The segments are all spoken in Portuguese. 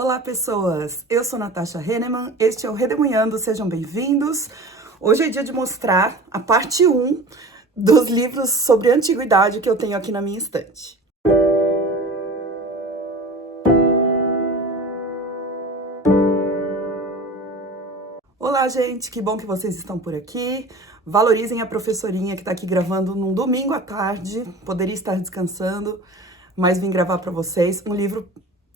Olá, pessoas! Eu sou Natasha Henneman, este é o Redemoinhando, sejam bem-vindos. Hoje é dia de mostrar a parte 1 dos livros sobre antiguidade que eu tenho aqui na minha estante. Olá, gente! Que bom que vocês estão por aqui. Valorizem a professorinha que tá aqui gravando num domingo à tarde. Poderia estar descansando, mas vim gravar para vocês um livro,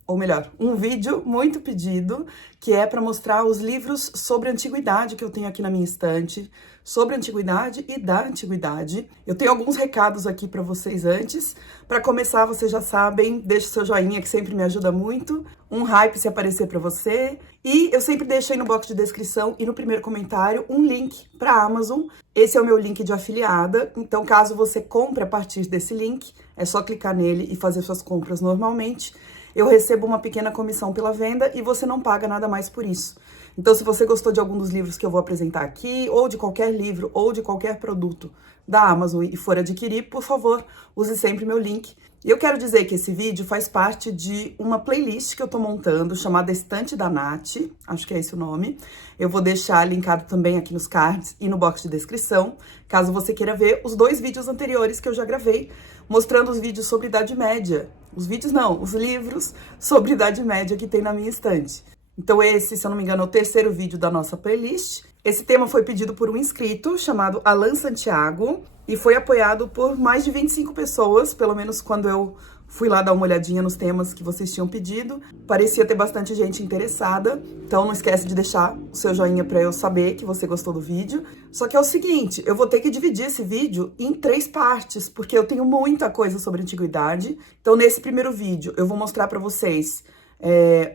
ou melhor, um vídeo muito pedido, que é para mostrar os livros sobre antiguidade que eu tenho aqui na minha estante, sobre antiguidade e da antiguidade. Eu tenho alguns recados aqui para vocês antes. Para começar, vocês já sabem, deixe seu joinha que sempre me ajuda muito, um hype se aparecer para você, e eu sempre deixo aí no box de descrição e no primeiro comentário um link para a Amazon. Esse é o meu link de afiliada, então caso você compre a partir desse link, é só clicar nele e fazer suas compras normalmente. Eu recebo uma pequena comissão pela venda e você não paga nada mais por isso. Então, se você gostou de algum dos livros que eu vou apresentar aqui, ou de qualquer livro, ou de qualquer produto da Amazon e for adquirir, por favor, use sempre meu link. E eu quero dizer que esse vídeo faz parte de uma playlist que eu tô montando, chamada Estante da Nath, acho que é esse o nome. Eu vou deixar linkado também aqui nos cards e no box de descrição, caso você queira ver os 2 vídeos anteriores que eu já gravei, mostrando os vídeos sobre Idade Média. Os vídeos não, os livros sobre Idade Média que tem na minha estante. Então esse, se eu não me engano, é o 3º vídeo da nossa playlist. Esse tema foi pedido por um inscrito chamado Alan Santiago e foi apoiado por mais de 25 pessoas, pelo menos quando eu fui lá dar uma olhadinha nos temas que vocês tinham pedido. Parecia ter bastante gente interessada, então não esquece de deixar o seu joinha para eu saber que você gostou do vídeo. Só que é o seguinte, eu vou ter que dividir esse vídeo em 3 partes, porque eu tenho muita coisa sobre antiguidade. Então nesse primeiro vídeo eu vou mostrar para vocês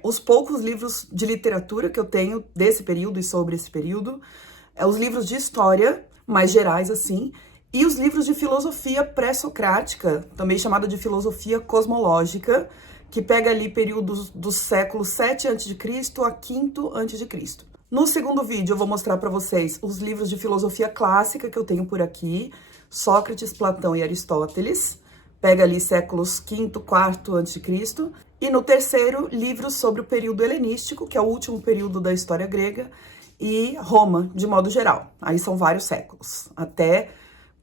os poucos livros de literatura que eu tenho desse período e sobre esse período, os livros de história, mais gerais assim, e os livros de filosofia pré-socrática, também chamada de filosofia cosmológica, que pega ali períodos do século 7 a.C. a 5º a.C. No segundo vídeo eu vou mostrar para vocês os livros de filosofia clássica que eu tenho por aqui, Sócrates, Platão e Aristóteles, pega ali séculos 5º, 4º a.C., e no terceiro, livros sobre o período helenístico, que é o último período da história grega, e Roma, de modo geral. Aí são vários séculos, até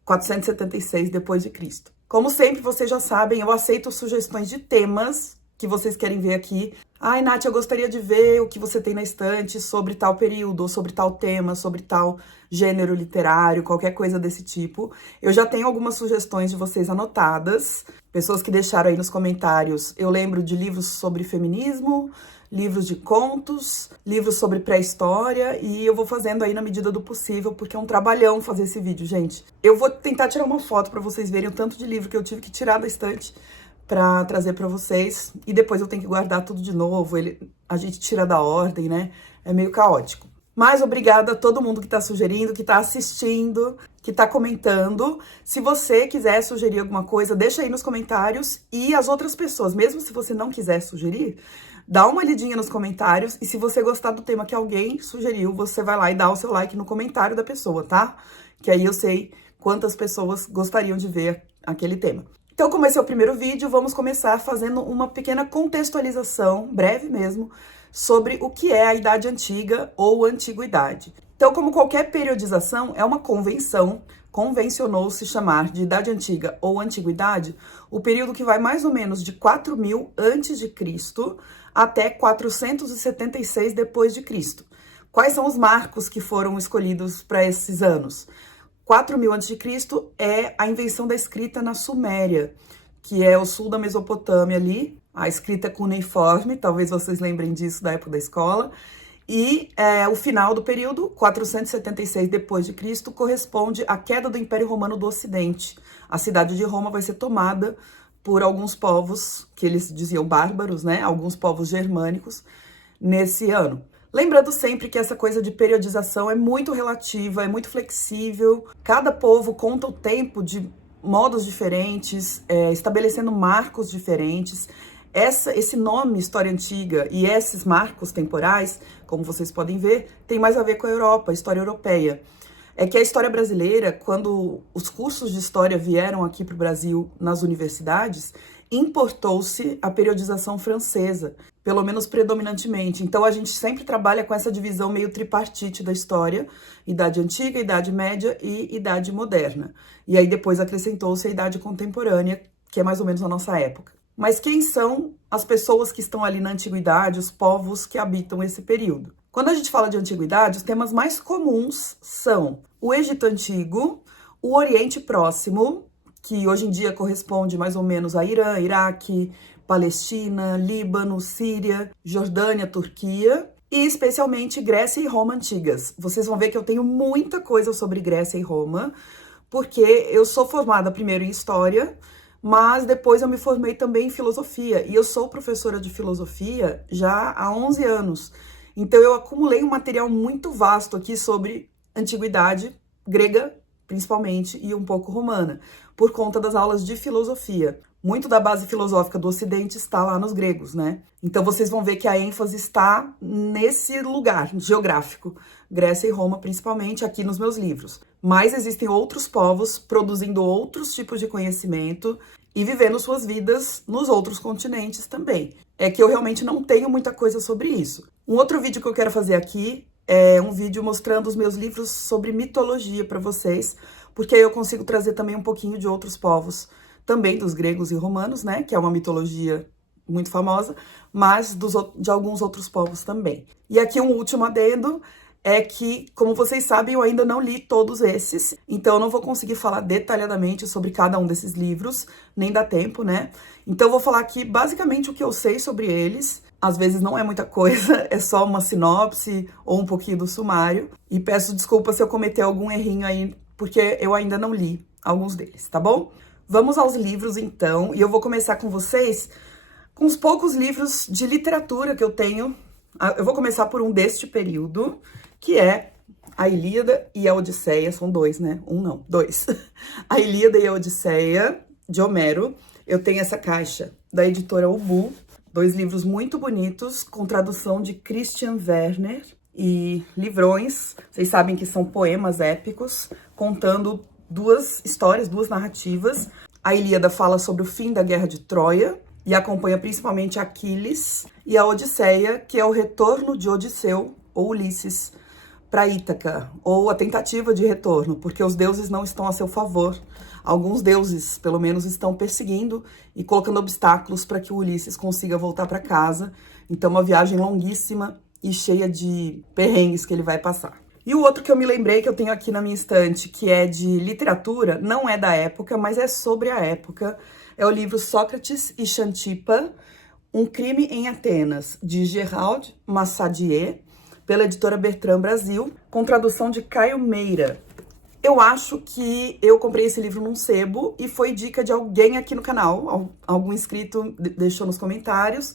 476 depois de Cristo. Como sempre, vocês já sabem, eu aceito sugestões de temas que vocês querem ver aqui. Ai, Nath, eu gostaria de ver o que você tem na estante sobre tal período, ou sobre tal tema, sobre tal gênero literário, qualquer coisa desse tipo. Eu já tenho algumas sugestões de vocês anotadas, pessoas que deixaram aí nos comentários. Eu lembro de livros sobre feminismo, livros de contos, livros sobre pré-história, e eu vou fazendo aí na medida do possível, porque é um trabalhão fazer esse vídeo, gente. Eu vou tentar tirar uma foto para vocês verem o tanto de livro que eu tive que tirar da estante para trazer para vocês, e depois eu tenho que guardar tudo de novo, a gente tira da ordem, né? É meio caótico. Mas obrigada a todo mundo que tá sugerindo, que tá assistindo, que tá comentando. Se você quiser sugerir alguma coisa, deixa aí nos comentários, e as outras pessoas, mesmo se você não quiser sugerir, dá uma lidinha nos comentários, e se você gostar do tema que alguém sugeriu, você vai lá e dá o seu like no comentário da pessoa, tá? Que aí eu sei quantas pessoas gostariam de ver aquele tema. Então, como esse é o primeiro vídeo, vamos começar fazendo uma pequena contextualização, breve mesmo, sobre o que é a Idade Antiga ou Antiguidade. Então, como qualquer periodização, é uma convenção, convencionou-se chamar de Idade Antiga ou Antiguidade o período que vai mais ou menos de 4000 a.C. até 476 depois de Cristo. Quais são os marcos que foram escolhidos para esses anos? 4000 a.C. é a invenção da escrita na Suméria, que é o sul da Mesopotâmia ali, a escrita cuneiforme, talvez vocês lembrem disso da época da escola, e o final do período, 476 depois de Cristo, corresponde à queda do Império Romano do Ocidente. A cidade de Roma vai ser tomada por alguns povos, que eles diziam bárbaros, né? Alguns povos germânicos, nesse ano. Lembrando sempre que essa coisa de periodização é muito relativa, é muito flexível. Cada povo conta o tempo de modos diferentes, estabelecendo marcos diferentes. Esse nome História Antiga e esses marcos temporais, como vocês podem ver, tem mais a ver com a Europa, a história europeia. É que a história brasileira, quando os cursos de história vieram aqui para o Brasil nas universidades, importou-se a periodização francesa, pelo menos predominantemente. Então, a gente sempre trabalha com essa divisão meio tripartite da história, Idade Antiga, Idade Média e Idade Moderna. E aí, depois acrescentou-se a Idade Contemporânea, que é mais ou menos a nossa época. Mas quem são as pessoas que estão ali na Antiguidade, os povos que habitam esse período? Quando a gente fala de Antiguidade, os temas mais comuns são o Egito Antigo, o Oriente Próximo, que hoje em dia corresponde mais ou menos a Irã, Iraque, Palestina, Líbano, Síria, Jordânia, Turquia e especialmente Grécia e Roma antigas. Vocês vão ver que eu tenho muita coisa sobre Grécia e Roma, porque eu sou formada primeiro em História, mas depois eu me formei também em Filosofia, e eu sou professora de Filosofia já há 11 anos. Então eu acumulei um material muito vasto aqui sobre Antiguidade grega, principalmente, e um pouco romana, por conta das aulas de Filosofia. Muito da base filosófica do Ocidente está lá nos gregos, né? Então vocês vão ver que a ênfase está nesse lugar geográfico, Grécia e Roma, principalmente, aqui nos meus livros. Mas existem outros povos produzindo outros tipos de conhecimento e vivendo suas vidas nos outros continentes também. É que eu realmente não tenho muita coisa sobre isso. Um outro vídeo que eu quero fazer aqui é um vídeo mostrando os meus livros sobre mitologia para vocês, porque aí eu consigo trazer também um pouquinho de outros povos, também dos gregos e romanos, né, que é uma mitologia muito famosa, mas de alguns outros povos também. E aqui um último adendo é que, como vocês sabem, eu ainda não li todos esses, então eu não vou conseguir falar detalhadamente sobre cada um desses livros, nem dá tempo, né? Então eu vou falar aqui basicamente o que eu sei sobre eles. Às vezes não é muita coisa, é só uma sinopse ou um pouquinho do sumário. E peço desculpa se eu cometer algum errinho aí, porque eu ainda não li alguns deles, tá bom? Vamos aos livros, então, e eu vou começar com vocês com os poucos livros de literatura que eu tenho. Eu vou começar por um deste período, que é a Ilíada e a Odisseia. São dois, né? Um não, dois. A Ilíada e a Odisseia, de Homero. Eu tenho essa caixa da editora Ubu, dois livros muito bonitos, com tradução de Christian Werner, e livrões. Vocês sabem que são poemas épicos, contando duas histórias, duas narrativas. A Ilíada fala sobre o fim da Guerra de Troia e acompanha principalmente Aquiles, e a Odisseia, que é o retorno de Odisseu, ou Ulisses, para Ítaca, ou a tentativa de retorno, porque os deuses não estão a seu favor. Alguns deuses, pelo menos, estão perseguindo e colocando obstáculos para que o Ulisses consiga voltar para casa. Então, uma viagem longuíssima e cheia de perrengues que ele vai passar. E o outro que eu me lembrei, que eu tenho aqui na minha estante, que é de literatura, não é da época, mas é sobre a época, é o livro Sócrates e Xantipa, Um Crime em Atenas, de Gérald Massadier, pela editora Bertrand Brasil, com tradução de Caio Meira. Eu acho que eu comprei esse livro num sebo e foi dica de alguém aqui no canal, algum inscrito deixou nos comentários.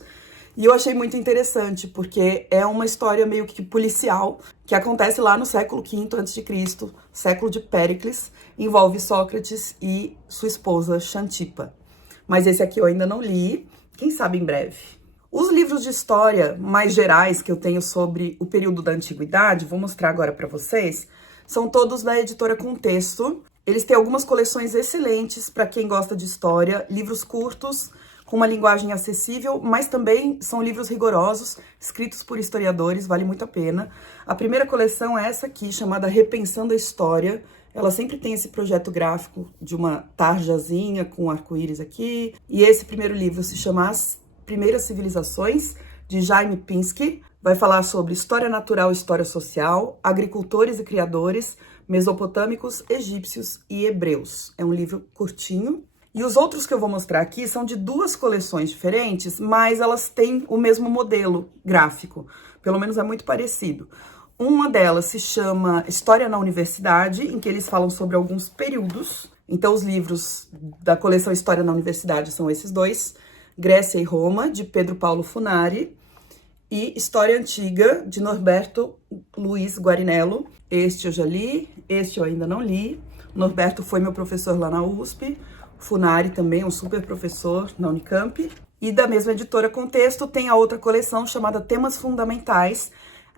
E eu achei muito interessante, porque é uma história meio que policial, que acontece lá no século V a.C., século de Péricles, envolve Sócrates e sua esposa Xantipa. Mas esse aqui eu ainda não li, quem sabe em breve. Os livros de história mais gerais que eu tenho sobre o período da Antiguidade, vou mostrar agora para vocês, são todos da editora Contexto. Eles têm algumas coleções excelentes para quem gosta de história, livros curtos, com uma linguagem acessível, mas também são livros rigorosos, escritos por historiadores, vale muito a pena. A primeira coleção é essa aqui, chamada Repensando a História. Ela sempre tem esse projeto gráfico de uma tarjazinha com arco-íris aqui. E esse primeiro livro se chama As Primeiras Civilizações, de Jaime Pinsky. Vai falar sobre história natural e história social, agricultores e criadores, mesopotâmicos, egípcios e hebreus. É um livro curtinho. E os outros que eu vou mostrar aqui são de duas coleções diferentes, mas elas têm o mesmo modelo gráfico. Pelo menos é muito parecido. Uma delas se chama História na Universidade, em que eles falam sobre alguns períodos. Então, os livros da coleção História na Universidade são esses dois. Grécia e Roma, de Pedro Paulo Funari. E História Antiga, de Norberto Luiz Guarinello. Este eu já li, este eu ainda não li. Norberto foi meu professor lá na USP. Funari também é um super professor na Unicamp. E da mesma editora Contexto tem a outra coleção chamada Temas Fundamentais.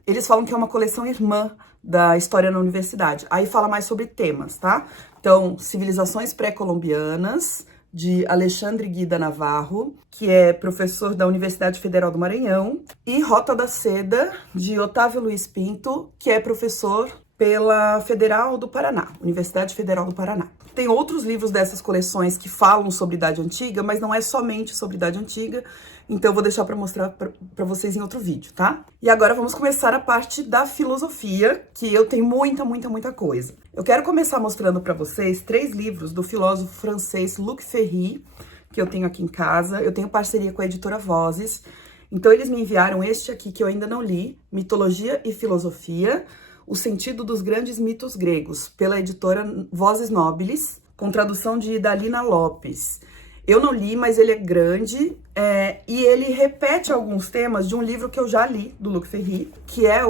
Eles falam que é uma coleção irmã da História na Universidade. Aí fala mais sobre temas, tá? Então, civilizações pré-colombianas, de Alexandre Guida Navarro, que é professor da Universidade Federal do Maranhão, e Rota da Seda, de Otávio Luiz Pinto, que é professor pela Federal do Paraná, Universidade Federal do Paraná. Tem outros livros dessas coleções que falam sobre Idade Antiga, mas não é somente sobre Idade Antiga, então eu vou deixar para mostrar para vocês em outro vídeo, tá? E agora vamos começar a parte da filosofia, que eu tenho muita coisa. Eu quero começar mostrando para vocês 3 livros do filósofo francês Luc Ferry, que eu tenho aqui em casa. Eu tenho parceria com a editora Vozes, então eles me enviaram este aqui que eu ainda não li, Mitologia e Filosofia, O Sentido dos Grandes Mitos Gregos, pela editora Vozes Nobilis, com tradução de Idalina Lopes. Eu não li, mas ele é grande e ele repete alguns temas de um livro que eu já li, do Luc Ferry, que é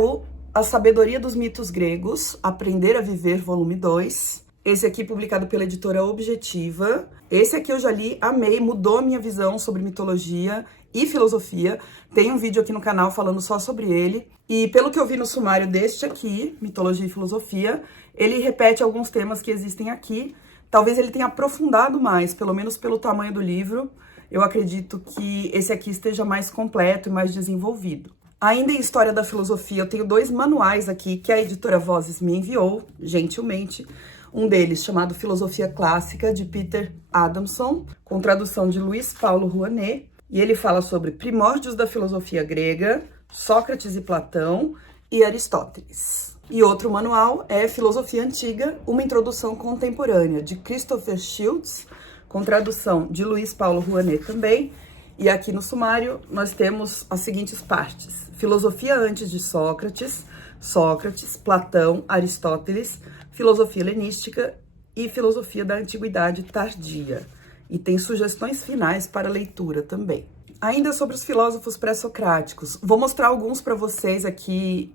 A Sabedoria dos Mitos Gregos, Aprender a Viver, volume 2. Esse aqui publicado pela editora Objetiva. Esse aqui eu já li, amei, mudou a minha visão sobre mitologia e filosofia. Tem um vídeo aqui no canal falando só sobre ele. E pelo que eu vi no sumário deste aqui, Mitologia e Filosofia, ele repete alguns temas que existem aqui. Talvez ele tenha aprofundado mais, pelo menos pelo tamanho do livro. Eu acredito que esse aqui esteja mais completo e mais desenvolvido. Ainda em História da Filosofia, eu tenho 2 manuais aqui que a editora Vozes me enviou, gentilmente. Um deles chamado Filosofia Clássica, de Peter Adamson, com tradução de Luiz Paulo Rouanet. E ele fala sobre primórdios da filosofia grega, Sócrates e Platão e Aristóteles. E outro manual é Filosofia Antiga, uma introdução contemporânea, de Christopher Schultz, com tradução de Luiz Paulo Rouanet também. E aqui no sumário nós temos as seguintes partes: Filosofia antes de Sócrates, Sócrates, Platão, Aristóteles, Filosofia helenística e Filosofia da Antiguidade Tardia. E tem sugestões finais para leitura também. Ainda sobre os filósofos pré-socráticos, vou mostrar alguns para vocês aqui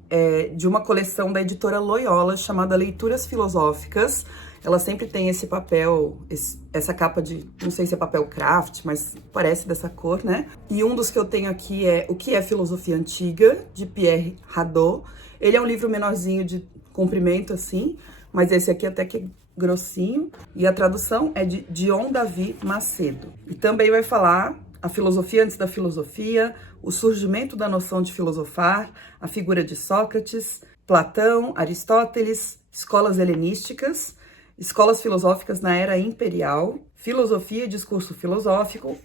de uma coleção da editora Loyola, chamada Leituras Filosóficas. Ela sempre tem esse papel, essa capa de, não sei se é papel craft, mas parece dessa cor, né? E um dos que eu tenho aqui é O que é Filosofia Antiga, de Pierre Hadot. Ele é um livro menorzinho de comprimento, assim, mas esse aqui até que é grossinho. E a tradução é de Dion Davi Macedo. E também vai falar a filosofia antes da filosofia, o surgimento da noção de filosofar, a figura de Sócrates, Platão, Aristóteles, escolas helenísticas, escolas filosóficas na era imperial, filosofia e discurso filosófico,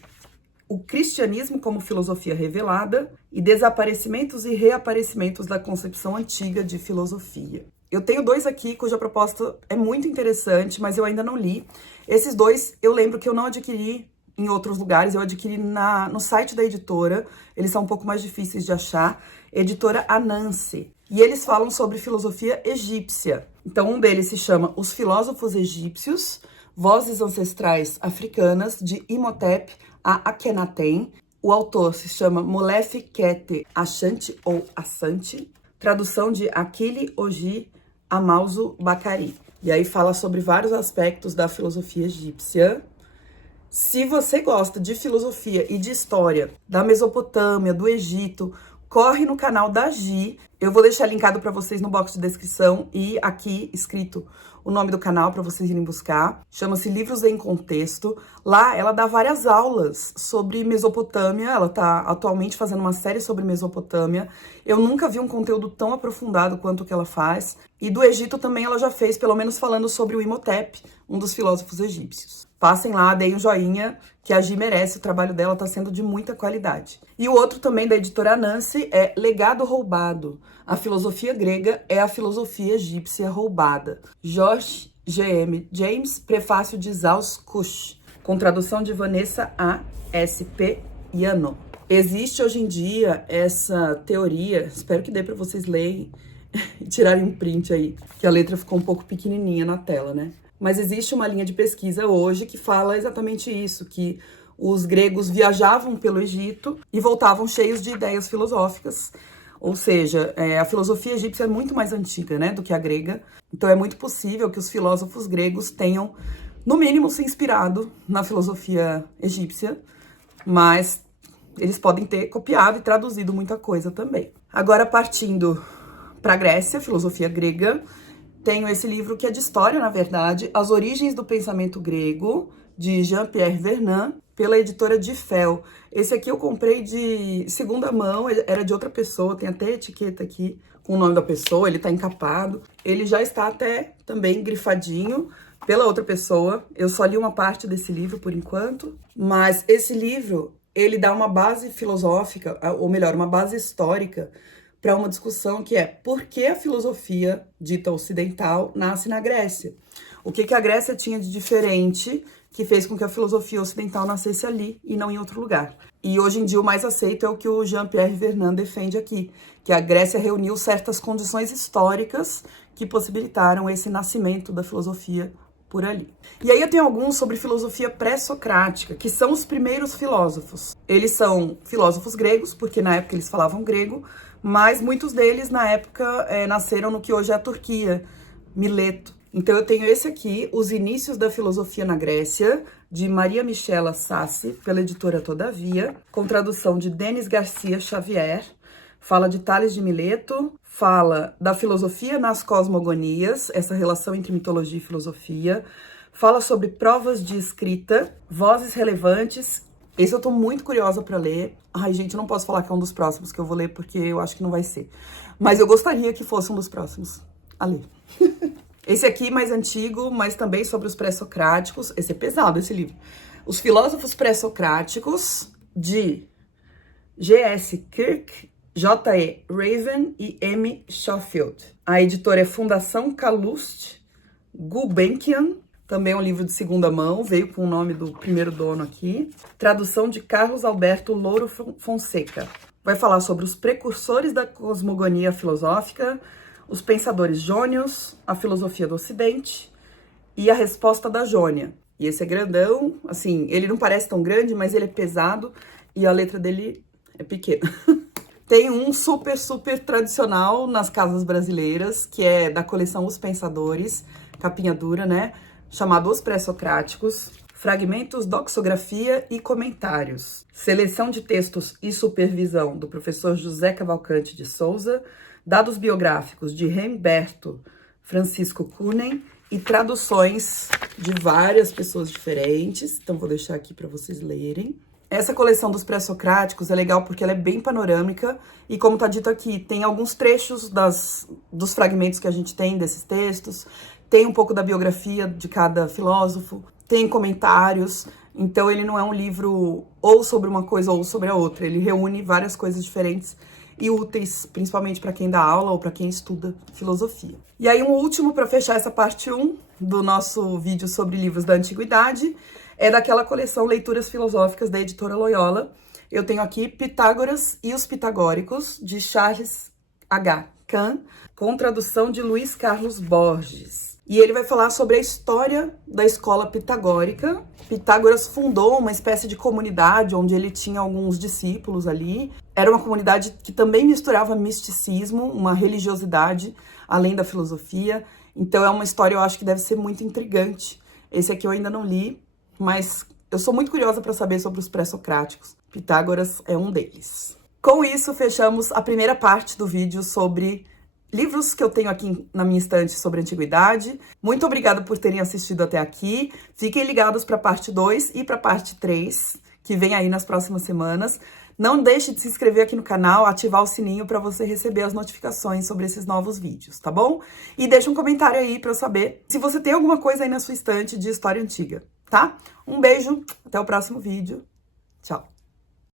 o cristianismo como filosofia revelada e desaparecimentos e reaparecimentos da concepção antiga de filosofia. Eu tenho 2 aqui cuja proposta é muito interessante, mas eu ainda não li. Esses 2 eu lembro que eu não adquiri em outros lugares, eu adquiri no site da editora. Eles são um pouco mais difíceis de achar. Editora Anansi. E eles falam sobre filosofia egípcia. Então, um deles se chama Os Filósofos Egípcios, Vozes Ancestrais Africanas, de Imhotep a Akhenaten. O autor se chama Molefi Kete Ashanti ou Asante, tradução de Akili Oji Amalzu Bakari. E aí fala sobre vários aspectos da filosofia egípcia. Se você gosta de filosofia e de história da Mesopotâmia, do Egito, corre no canal da Gi. Eu vou deixar linkado para vocês no box de descrição e aqui escrito o nome do canal para vocês irem buscar. Chama-se Livros em Contexto. Lá ela dá várias aulas sobre Mesopotâmia. Ela está atualmente fazendo uma série sobre Mesopotâmia. Eu nunca vi um conteúdo tão aprofundado quanto o que ela faz. E do Egito também ela já fez, pelo menos falando sobre o Imhotep, um dos filósofos egípcios. Passem lá, deem um joinha, que a Gi merece, o trabalho dela está sendo de muita qualidade. E o outro também da editora Anansi é Legado Roubado. A filosofia grega é a filosofia egípcia roubada. George G.M. James, prefácio de Zaus Kush, com tradução de Vanessa A. S.P. Yano. Existe hoje em dia essa teoria, espero que dê para vocês lerem e tirarem um print aí, que a letra ficou um pouco pequenininha na tela, né? Mas existe uma linha de pesquisa hoje que fala exatamente isso, que os gregos viajavam pelo Egito e voltavam cheios de ideias filosóficas. Ou seja, a filosofia egípcia é muito mais antiga, né, do que a grega. Então é muito possível que os filósofos gregos tenham, no mínimo, se inspirado na filosofia egípcia, mas eles podem ter copiado e traduzido muita coisa também. Agora, partindo para a Grécia, filosofia grega, tenho esse livro que é de história, na verdade, As Origens do Pensamento Grego, de Jean-Pierre Vernant, pela editora Difel. Esse aqui eu comprei de segunda mão, era de outra pessoa, tem até etiqueta aqui com o nome da pessoa, ele tá encapado. Ele já está até também grifadinho pela outra pessoa. Eu só li uma parte desse livro por enquanto, mas esse livro, ele dá uma base filosófica, ou melhor, uma base histórica para uma discussão que é por que a filosofia dita ocidental nasce na Grécia? O que a Grécia tinha de diferente que fez com que a filosofia ocidental nascesse ali e não em outro lugar? E hoje em dia o mais aceito é o que o Jean-Pierre Vernant defende aqui, que a Grécia reuniu certas condições históricas que possibilitaram esse nascimento da filosofia por ali. E aí eu tenho alguns sobre filosofia pré-socrática, que são os primeiros filósofos. Eles são filósofos gregos, porque na época eles falavam grego, mas muitos deles na época nasceram no que hoje é a Turquia, Mileto. Então eu tenho esse aqui, Os Inícios da Filosofia na Grécia, de Maria Michela Sassi, pela editora Todavia, com tradução de Denis Garcia Xavier. Fala de Tales de Mileto, fala da filosofia nas cosmogonias, essa relação entre mitologia e filosofia, fala sobre provas de escrita, vozes relevantes. Esse eu tô muito curiosa para ler. Ai, gente, eu não posso falar que é um dos próximos que eu vou ler, porque eu acho que não vai ser. Mas eu gostaria que fosse um dos próximos a ler. Esse aqui, mais antigo, mas também sobre os pré-socráticos. Esse é pesado, esse livro. Os Filósofos Pré-Socráticos, de G.S. Kirk, J.E. Raven e M. Schofield. A editora é Fundação Calouste Gulbenkian. Também é um livro de segunda mão, veio com o nome do primeiro dono aqui. Tradução de Carlos Alberto Louro Fonseca. Vai falar sobre os precursores da cosmogonia filosófica, os pensadores jônios, a filosofia do Ocidente e a resposta da Jônia. E esse é grandão, assim, ele não parece tão grande, mas ele é pesado e a letra dele é pequena. Tem um super tradicional nas casas brasileiras, que é da coleção Os Pensadores, capinha dura, né? Chamado Os Pré-Socráticos, fragmentos, doxografia e comentários. Seleção de textos e supervisão do professor José Cavalcante de Souza, dados biográficos de Humberto Francisco Kunen e traduções de várias pessoas diferentes. Então, vou deixar aqui para vocês lerem. Essa coleção dos pré-socráticos é legal porque ela é bem panorâmica e, como tá dito aqui, tem alguns trechos dos fragmentos que a gente tem desses textos, tem um pouco da biografia de cada filósofo, tem comentários, então ele não é um livro ou sobre uma coisa ou sobre a outra, ele reúne várias coisas diferentes e úteis, principalmente para quem dá aula ou para quem estuda filosofia. E aí um último para fechar essa parte 1 do nosso vídeo sobre livros da antiguidade, é daquela coleção Leituras Filosóficas da editora Loyola. Eu tenho aqui Pitágoras e os Pitagóricos, de Charles H. Kahn, com tradução de Luiz Carlos Borges. E ele vai falar sobre a história da escola pitagórica. Pitágoras fundou uma espécie de comunidade onde ele tinha alguns discípulos ali. Era uma comunidade que também misturava misticismo, uma religiosidade, além da filosofia. Então é uma história, eu acho que deve ser muito intrigante. Esse aqui eu ainda não li, mas eu sou muito curiosa para saber sobre os pré-socráticos. Pitágoras é um deles. Com isso, fechamos a primeira parte do vídeo sobre livros que eu tenho aqui na minha estante sobre antiguidade. Muito obrigada por terem assistido até aqui. Fiquem ligados para a parte 2 e para a parte 3, que vem aí nas próximas semanas. Não deixe de se inscrever aqui no canal, ativar o sininho para você receber as notificações sobre esses novos vídeos, tá bom? E deixa um comentário aí para eu saber se você tem alguma coisa aí na sua estante de história antiga, tá? Um beijo, até o próximo vídeo. Tchau!